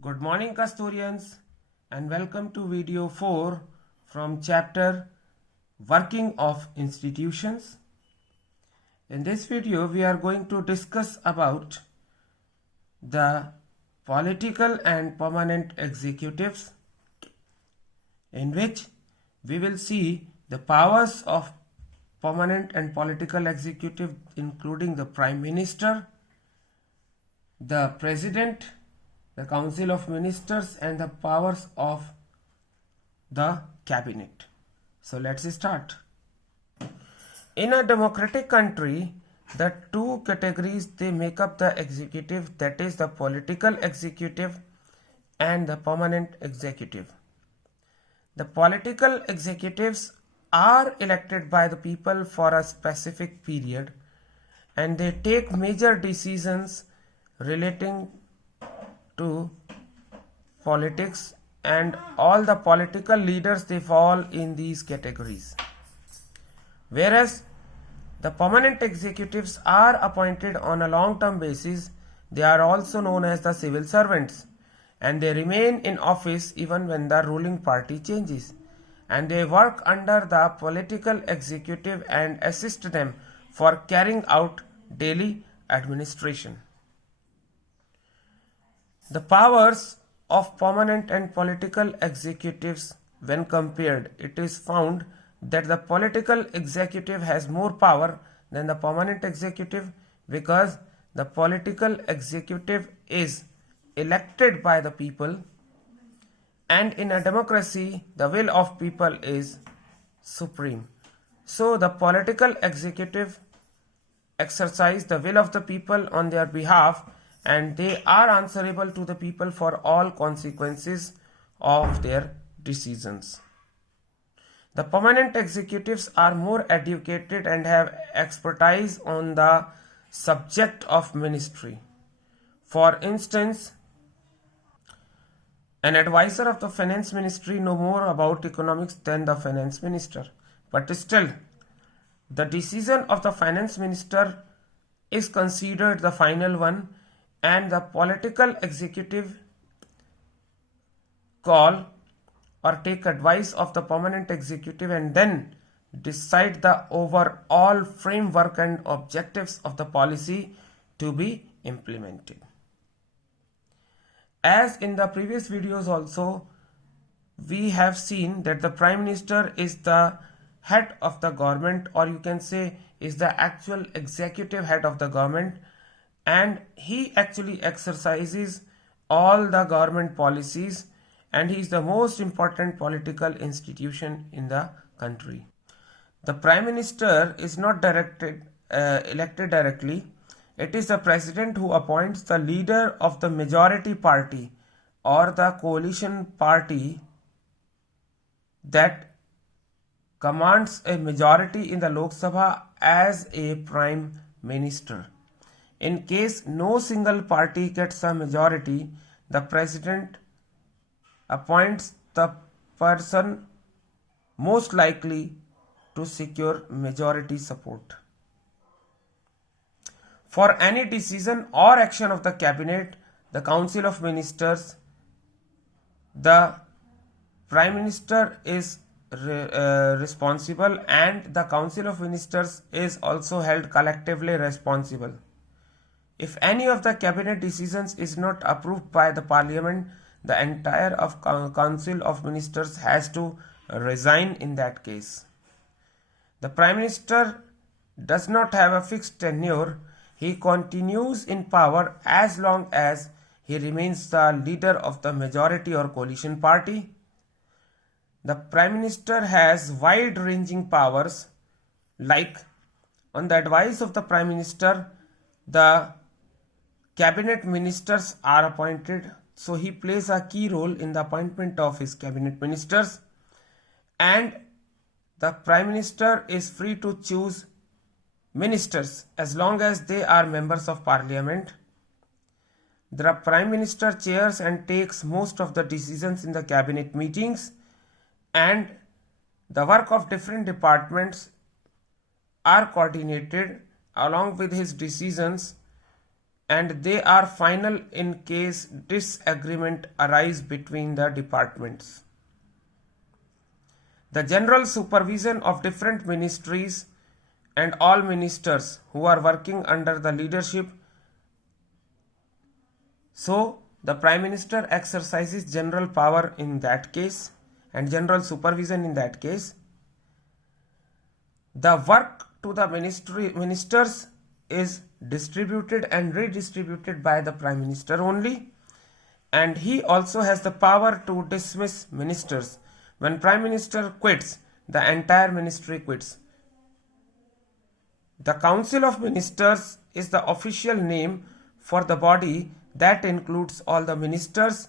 Good morning, Kasturians, and welcome to video 4 from chapter Working of Institutions. In this video, we are going to discuss about the political and permanent executives, in which we will see the powers of permanent and political executive, including the Prime Minister, the President, the Council of Ministers, and the powers of the Cabinet. So let's start. In a democratic country, the two categories they make up the executive, that is the political executive and the permanent executive. The political executives are elected by the people for a specific period, and they take major decisions relating to politics, and all the political leaders they fall in these categories. Whereas the permanent executives are appointed on a long-term basis, they are also known as the civil servants, and they remain in office even when the ruling party changes, and they work under the political executive and assist them for carrying out daily administration. The powers of permanent and political executives, when compared, it is found that the political executive has more power than the permanent executive, because the political executive is elected by the people, and in a democracy the will of people is supreme. So the political executive exercise the will of the people on their behalf, and they are answerable to the people for all consequences of their decisions. The permanent executives are more educated and have expertise on the subject of ministry. For instance, an advisor of the finance ministry knows more about economics than the finance minister, but still the decision of the finance minister is considered the final one, and the political executive call or take advice of the permanent executive and then decide the overall framework and objectives of the policy to be implemented. As in the previous videos also, we have seen that the Prime Minister is the head of the government, or you can say is the actual executive head of the government, and he actually exercises all the government policies, and he is the most important political institution in the country. The Prime Minister is not elected directly. It is the President who appoints the leader of the majority party or the coalition party that commands a majority in the Lok Sabha as a Prime Minister. In case no single party gets a majority, the President appoints the person most likely to secure majority support. For any decision or action of the Cabinet, the Council of Ministers, the Prime Minister is responsible, and the Council of Ministers is also held collectively responsible. If any of the cabinet decisions is not approved by the parliament, the entire council of ministers has to resign in that case. The Prime Minister does not have a fixed tenure. He continues in power as long as he remains the leader of the majority or coalition party. The Prime Minister has wide-ranging powers, like on the advice of the Prime Minister, the cabinet ministers are appointed, so he plays a key role in the appointment of his cabinet ministers, and the Prime Minister is free to choose ministers as long as they are members of parliament. The Prime Minister chairs and takes most of the decisions in the cabinet meetings, and the work of different departments are coordinated along with his decisions and they are final in case disagreement arise between the departments. The general supervision of different ministries and all ministers who are working under the leadership. So, the Prime Minister exercises general power in that case and general supervision in that case. The work to the ministers is distributed and redistributed by the Prime Minister only, and he also has the power to dismiss ministers. When Prime Minister quits, the entire ministry quits. The Council of Ministers is the official name for the body that includes all the ministers,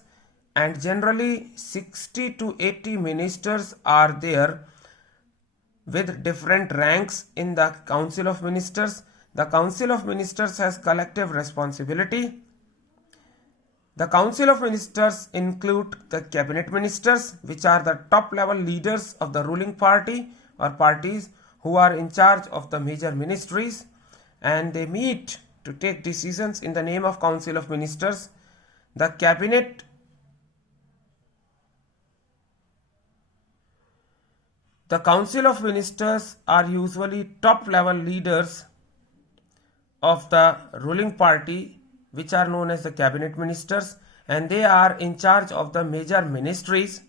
and generally 60 to 80 ministers are there with different ranks in the Council of Ministers. The Council of Ministers has collective responsibility. The Council of Ministers include the cabinet ministers, which are the top level leaders of the ruling party or parties who are in charge of the major ministries, and they meet to take decisions in the name of Council of Ministers. The cabinet The Council of Ministers are usually top level leaders of the ruling party, which are known as the cabinet ministers, and they are in charge of the major ministries.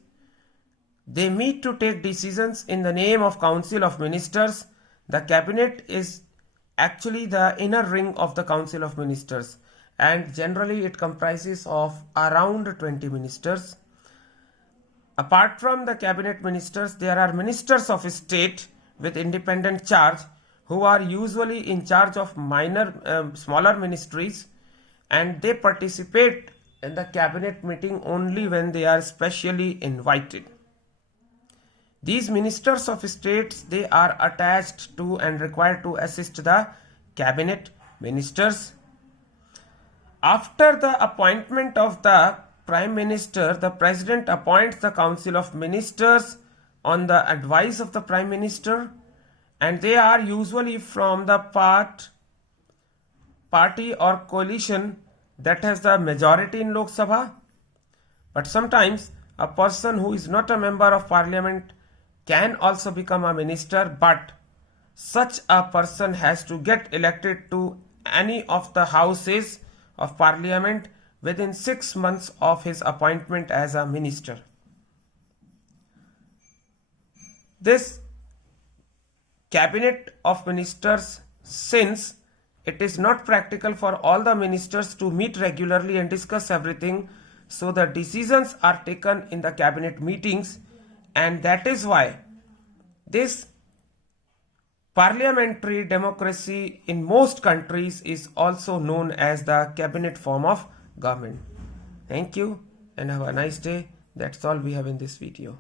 They meet to take decisions in the name of Council of Ministers. The cabinet is actually the inner ring of the Council of Ministers, and generally it comprises of around 20 ministers. Apart from the cabinet ministers, there are ministers of state with independent charge who are usually in charge of smaller ministries, and they participate in the cabinet meeting only when they are specially invited. These ministers of states, they are attached to and required to assist the cabinet ministers. After the appointment of the Prime Minister, the President appoints the Council of Ministers on the advice of the Prime Minister, and they are usually from the party or coalition that has the majority in Lok Sabha. But sometimes a person who is not a member of parliament can also become a minister, but such a person has to get elected to any of the houses of parliament within 6 months of his appointment as a minister. This cabinet of ministers, since it is not practical for all the ministers to meet regularly and discuss everything, so the decisions are taken in the cabinet meetings, and that is why this parliamentary democracy in most countries is also known as the cabinet form of government. Thank you and have a nice day. That's all we have in this video.